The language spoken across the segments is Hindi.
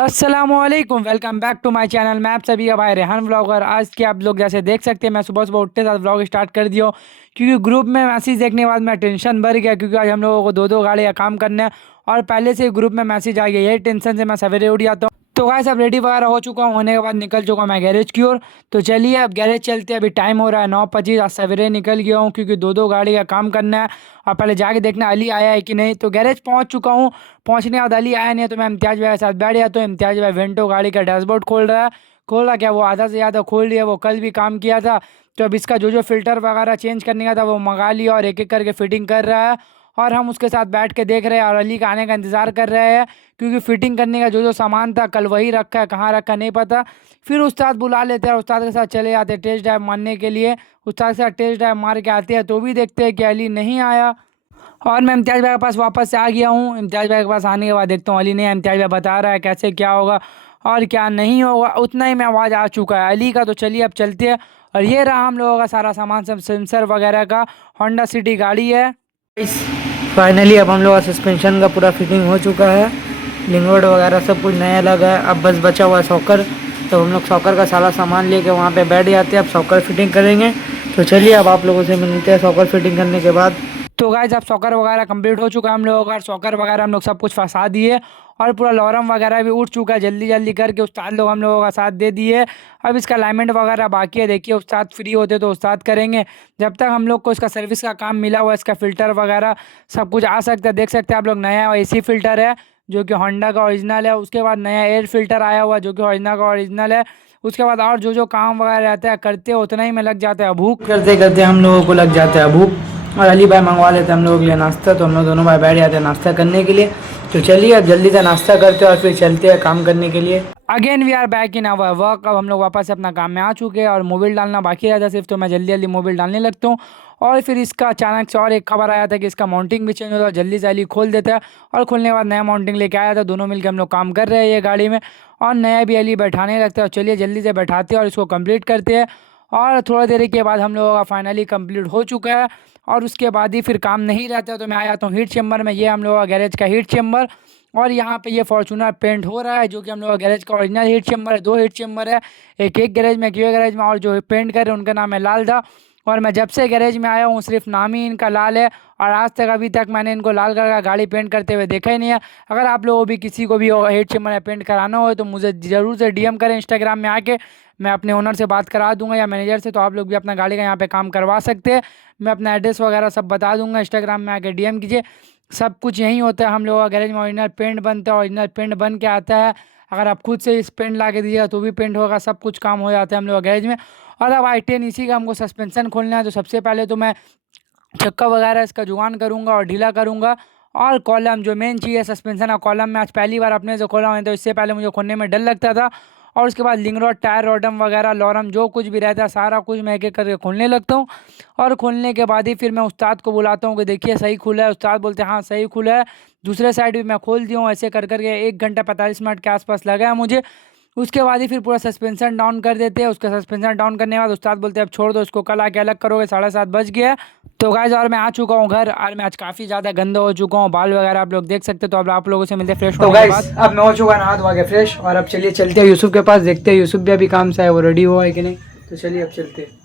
अस्सलामुअलैकुम, welcome back to my channel. मैं आप सभी का भाई रेहान व्लॉगर। आज के आप लोग जैसे देख सकते हैं, मैं सुबह सुबह उठते साथ व्लॉग स्टार्ट कर दिया क्योंकि ग्रुप में मैसेज देखने के बाद मैं टेंशन भर गया क्योंकि आज हम लोगों को दो दो गाड़ी का काम करना है और पहले से ही ग्रुप में मैसेज आ गया। यही टेंशन से मैं सवेरे उठ जाता हूँ। तो गाइस अब रेडी वगैरह हो चुका हूँ, होने के बाद निकल चुका हूँ मैं गैरेज की ओर। तो चलिए अब गैरेज चलते हैं। अभी टाइम हो रहा है 9:25। आज सवेरे निकल गया हूँ क्योंकि दो दो गाड़ी का काम करना है और पहले जाके देखना अली आया है कि नहीं। तो गैरेज पहुँच चुका हूँ। पहुँचने के बाद अली आया नहीं है तो मैं इम्तियाज़ भाई के साथ बैठ गया। तो इम्तियाज़ भाई वेंटो गाड़ी का डैशबोर्ड खोल रहा है। खोल रहा क्या, वो आधा से ज़्यादा खोल लिया। वो कल भी काम किया था। तो अब इसका जो जो फ़िल्टर वगैरह चेंज करने का था वो मंगा लिया और एक एक करके फिटिंग कर रहा है। और हम उसके साथ बैठ के देख रहे हैं और अली का आने का इंतज़ार कर रहे हैं क्योंकि फिटिंग करने का जो जो सामान था कल वही रखा है, कहाँ रखा नहीं पता। फिर उस्ताद बुला लेते हैं और उस्ताद के साथ चले जाते हैं टेस्ट ड्राइव मारने के लिए। उस्ताद के साथ टेस्ट ड्राइव मार के आते हैं तो भी देखते हैं कि अली नहीं आया। और मैं इम्तियाज़ भाई के पास वापस से आ गया हूँ। इम्तियाज़ भाई के पास आने के बाद देखता हूँ अली नहीं है। इम्तियाज़ भाई बता रहा है कैसे क्या होगा और क्या नहीं होगा, उतना ही में आवाज़ आ चुका है अली का। तो चलिए अब चलते हैं। और ये रहा हम लोगों का सारा सामान, सब सेंसर वगैरह का। होंडा सिटी गाड़ी है। फाइनली अब हम लोग का सस्पेंशन का पूरा फिटिंग हो चुका है। लिंक रोड वगैरह सब कुछ नया लगा है। अब बस बचा हुआ है सॉकर। तो हम लोग सॉकर का सारा सामान लेके वहाँ पे बैठ जाते हैं। अब सॉकर फिटिंग करेंगे। तो चलिए अब आप लोगों से मिलते हैं सॉकर फिटिंग करने के बाद। तो गाइस अब सॉकर वगैरह कंप्लीट हो चुका है हम लोगों का। सॉकर वगैरह हम लोग सब कुछ फंसा दिए और पूरा लॉरम वगैरह भी उठ चुका है। जल्दी जल्दी करके उस्ताद लोग हम लोगों का साथ दे दिए। अब इसका अलाइनमेंट वगैरह बाकी है। देखिए उस्ताद फ्री होते तो उस्ताद करेंगे। जब तक हम लोग को इसका सर्विस का काम मिला हुआ है, इसका फ़िल्टर वगैरह सब कुछ आ सकता है। देख सकते हैं आप लोग, नया एसी फ़िल्टर है जो कि होंडा का ओरिजिनल है। उसके बाद नया एयर फ़िल्टर आया हुआ है जो कि होंडा का ओरिजिनल है। उसके बाद और जो जो काम वगैरह रहता है करते उतना ही में लग जाता है भूख। करते करते हम लोगों को लग जाता है भूख और अली भाई मंगवा लेते हैं हम लोगों के लिए नाश्ता। तो हम लोग दोनों भाई बैठ जाते हैं नाश्ता करने के लिए। तो चलिए अब जल्दी से नाश्ता करते हैं और फिर चलते हैं काम करने के लिए। Again we are back in our work. अब हम लोग वापस से अपना काम में आ चुके हैं और मोबाइल डालना बाकी रहता है सिर्फ। तो मैं जल्दी जल्दी मोबाइल डालने लगता हूँ और फिर इसका अचानक से और एक खबर आया था कि इसका माउंटिंग भी चेंज होता है। जल्दी से अली खोल देता है और खोलने के बाद नया माउंटिंग लेके आया था। दोनों मिलकर हम लोग काम कर रहे हैं ये गाड़ी में और नया भी अली बैठाने लगता है। और चलिए जल्दी से बैठाते हैं और इसको कंप्लीट करते हैं। और थोड़ा देर के बाद हम लोगों का फाइनली कंप्लीट हो चुका है। और उसके बाद ही फिर काम नहीं रहता तो मैं आ जाता हूँ हीट चैम्बर में। ये हम लोगों का गैरेज का हीट चैम्बर और यहाँ पे ये फॉर्चूनर पेंट हो रहा है जो कि हम लोग का गैरेज का ओरिजिनल हीट चैम्बर है। दो हीट चैम्बर है, एक गैरेज में, एक गैरेज में। और जो पेंट कर रहे हैं उनका नाम है लाल दा। और मैं जब से गैरेज में आया हूँ सिर्फ नाम ही इनका लाल है और आज तक अभी तक मैंने इनको लाल कलर का गाड़ी पेंट करते हुए देखा ही नहीं है। अगर आप लोगों भी किसी को भी हीट चैम्बर में पेंट कराना हो तो मुझे ज़रूर से डीएम करें इंस्टाग्राम में आके। मैं अपने ओनर से बात करा दूंगा या मैनेजर से। तो आप लोग भी अपना गाड़ी का यहाँ पे काम करवा सकते हैं। मैं अपना एड्रेस वगैरह सब बता दूंगा, इंस्टाग्राम में आके डीएम कीजिए। सब कुछ यहीं होता है हम लोगों का गैरेज में। ओरिजिनल पेंट बनता है, ओरिजिनल पेंट बन के आता है। अगर आप खुद से इस पेंट ला के दीजिएगा तो भी पेंट होगा। सब कुछ काम हो जाता है हम लोग गैरेज में। और अब i10 इसी का हमको सस्पेंसन खोलना है। तो सबसे पहले तो मैं चक्का वगैरह इसका जुगाड़ करूँगा और ढीला करूँगा। और कॉलम जो मेन चीज़ है सस्पेंसन का कॉलम, मैं आज पहली बार अपने से खोला हूँ तो इससे पहले मुझे खोलने में डर लगता था। और उसके बाद लिंग रॉड, टायर रोडम वगैरह, लॉरम जो कुछ भी रहता है सारा कुछ मैं एक एक करके खोलने लगता हूँ। और खोलने के बाद ही फिर मैं उस्ताद को बुलाता हूँ कि देखिए सही खुला है। उस्ताद बोलते हैं हाँ सही खुला है। दूसरे साइड भी मैं खोल दिया हूँ। ऐसे कर करके 1 घंटा 45 मिनट के आसपास लगा है मुझे। उसके बाद ही फिर पूरा सस्पेंशन डाउन कर देते हैं। उसका सस्पेंशन डाउन करने के बाद उस्ताद बोलते हैं अब छोड़ दो इसको, कल आके अलग करोगे। 7:30 बज गया है। तो गाइस और मैं आ चुका हूँ घर और मैं आज काफ़ी ज़्यादा गंदा हो चुका हूँ। बाल वगैरह आप लोग देख सकते हैं। तो अब आप लोगों से मिलते हैं फ्रेश होने के बाद। अब मैं हो चुका नहा धोआ के फ्रेश और अब चलिए चलते हैं यूसुफ के पास। देखते हैं यूसुफ भी अभी काम से है, वो रेडी हुआ है कि नहीं। तो चलिए अब चलते हैं।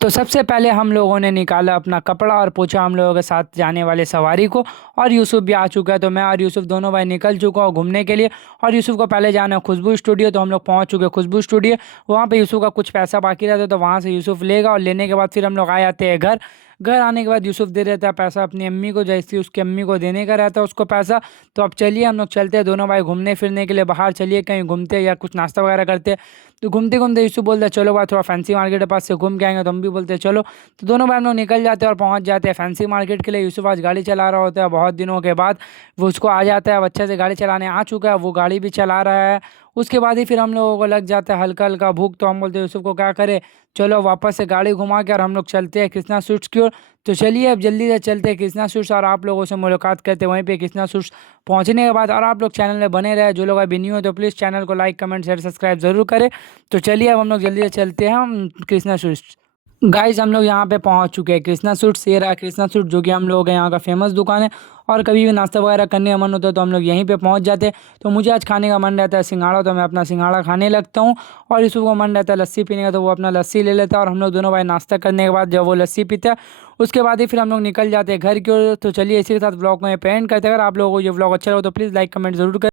तो सबसे पहले हम लोगों ने निकाला अपना कपड़ा और पूछा हम लोगों के साथ जाने वाले सवारी को। और यूसुफ भी आ चुका है। तो मैं और यूसुफ दोनों भाई निकल चुका हूँ घूमने के लिए। और यूसुफ को पहले जाना है खुशबू स्टूडियो। तो हम लोग पहुँच चुके हैं खुशबू स्टूडियो। वहाँ पे यूसुफ का कुछ पैसा बाकी रहता है तो वहाँ से यूसुफ लेगा और लेने के बाद फिर हम लोग आ जाते हैं घर। घर आने के बाद यूसुफ दे देता है पैसा अपनी अम्मी को, जैसे उसकी अम्मी को देने का रहता है उसको पैसा। तो अब चलिए हम लोग चलते हैं दोनों भाई घूमने फिरने के लिए बाहर। चलिए कहीं घूमते हैं या कुछ नाश्ता वगैरह करते हैं। तो घूमते घूमते यूसुफ बोलता है चलो भाई थोड़ा फैंसी मार्केट के पास से घूम के आएंगे। तो हम भी बोलते हैं चलो। तो दोनों भाई हम लोग निकल जाते हैं और पहुंच जाते हैं फैंसी मार्केट के लिए। यूसुफ आज गाड़ी चला रहा होता है बहुत दिनों के बाद। वो उसको आ जाता है, अब अच्छे से गाड़ी चलाने आ चुका है, वो गाड़ी भी चला रहा है। उसके बाद ही फिर हम लोगों को लग जाता है हल्का हल्का भूख। तो हम बोलते हैं यूसुफ को क्या करे, चलो वापस से गाड़ी घुमा के और हम लोग चलते हैं कृष्णा स्वीट्स की ओर। तो चलिए अब जल्दी से चलते हैं कृष्णा स्वीट्स और आप लोगों से मुलाकात करते हैं वहीं पे कृष्णा स्वीट्स पहुंचने के बाद। और आप लोग चैनल में बने रहे, जो लोग अभी न्यू हो तो प्लीज़ चैनल को लाइक कमेंट शेयर सब्सक्राइब जरूर करें। तो चलिए अब हम लोग जल्दी से चलते हैं हम कृष्णा स्वीट्स। गाइस हम लोग यहाँ पे पहुँच चुके हैं कृष्णा सूट्स। ये रहा कृष्णा सूट, जो कि हम लोग के यहाँ का फेमस दुकान है। और कभी भी नाश्ता वगैरह करने का मन होता है तो हम लोग यहीं पे पहुँच जाते हैं। तो मुझे आज खाने का मन रहता है सिंघाड़ा, तो मैं अपना सिंघाड़ा खाने लगता हूँ। और यूसुफ को मन रहता है लस्सी पीने का, तो वो अपना लस्सी ले लेता है। और हम लोग दोनों भाई नाश्ता करने के बाद जब वो लस्सी पीते हैं, उसके बाद ही फिर हम लोग निकल जाते हैं घर की ओर। तो चलिए इसी के साथ ब्लॉग में पेंट करते हैं। अगर आप लोगों को ये ब्लॉग अच्छा लगे तो प्लीज़ लाइक कमेंट जरूर करें।